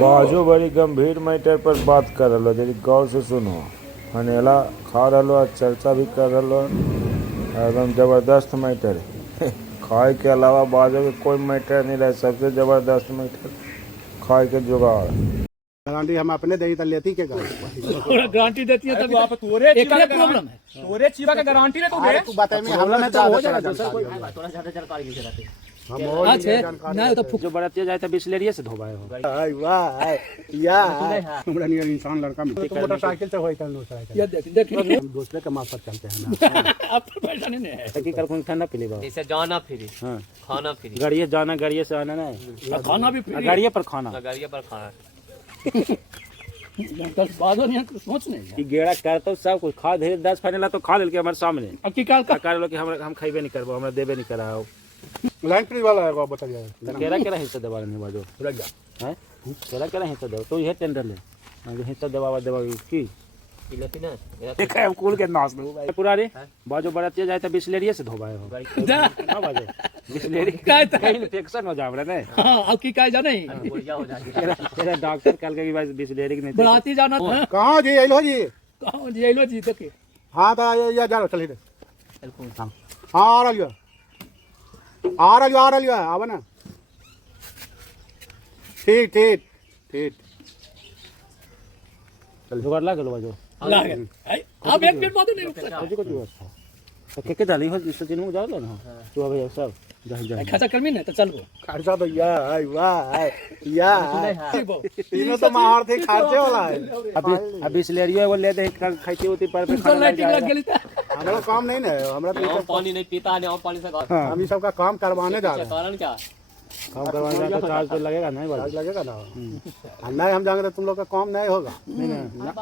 बाजू बड़ी गंभीर मैटर पर बात कर रहा जरा गौर से सुनो। हनेला खा रहा चर्चा भी कर रहा एकदम जबरदस्त मैटर खाए के अलावा बाजू के कोई मैटर नहीं रहे। सबसे जबरदस्त मैटर खाए के जुगाड़। गारंटी हम अपने दे लेती के गारंटी देती है तब आप तोरे प्रॉब्लम है तोरे चीवा का गारंटी ले तो तू बता में हमला में तो हो जाएगा थोड़ा ज्यादा जानकारी लेके रहते हम और नहीं तो जो बड़ा तेज आए तो बिस्लेरिया से धोबाए हो हाय वाह या हमरा नियर इंसान लड़का में तो मोटरसाइकिल से होई तन ये देख हम दूसरे के मार्फत चलते हैं ना आप पैसा नहीं है की कर कोई खाना पी लेबा जैसे जाना फ्री हां खाना फ्री गाड़िए जाना गाड़िए से आना ना खाना भी फ्री गाड़िए पर खाना गाड़िया पर खाना बादो नहीं सोच नहीं कि गेड़ा करतो सब कुछ खा धीरे 10 फाइनल तो खा लेल के हमारे सामने अब की काल का कर लो कि हम खाइबे नहीं करबो हमरा देबे नहीं कराओ लाइन फ्री वाला है बता जाए केरा हिस्सा देवा नहीं बाजो लग जा हैं केरा हिस्सा दे तो ये टेंडर ले हिस्सा देवा की इलती ना देख हम कूल के नाच में भाई पूरा रे बाजो बड़ा तेज आए तो बिस्लेरिया से धोबाए हो हां बाजो बिस्लेरी काय इन्फेक्शन हो जावरा ने हां अब की काय जाने बढ़िया हो जाएगा तेरा डॉक्टर कल के भाई बिस्लेरी के नहीं बराती जाना कहां जी आइलो जी कहां जी आइलो जी तक हां तो या जा चल रे हां आ रहियो आवा ना ठीक ठीक ठीक चल जुगाड़ ला गलो बाजो लागे अब एक मिनट बाद नहीं रुक सकता को व्यवस्था तो के डाली हो जिस दिन में जाओ ना तू अब सब जा खर्चा कर्मी नहीं तो चल वो खर्चा तो या हाय वाह या तीनों तो मार थे खर्चे वाला है अब बिस्लेरिया वो ले दे खाइती होती पर तो लाइटिंग लग गई था हमारा काम नहीं ना हमरा तो पानी नहीं पीता नहीं और पानी से हम ही सबका काम करवाने जा रहे हैं कारण क्या काम करवाने जा तो चार्ज तो लगेगा नहीं चार्ज लगेगा ना नहीं हम जाएंगे तो तुम लोग का काम नहीं होगा नहीं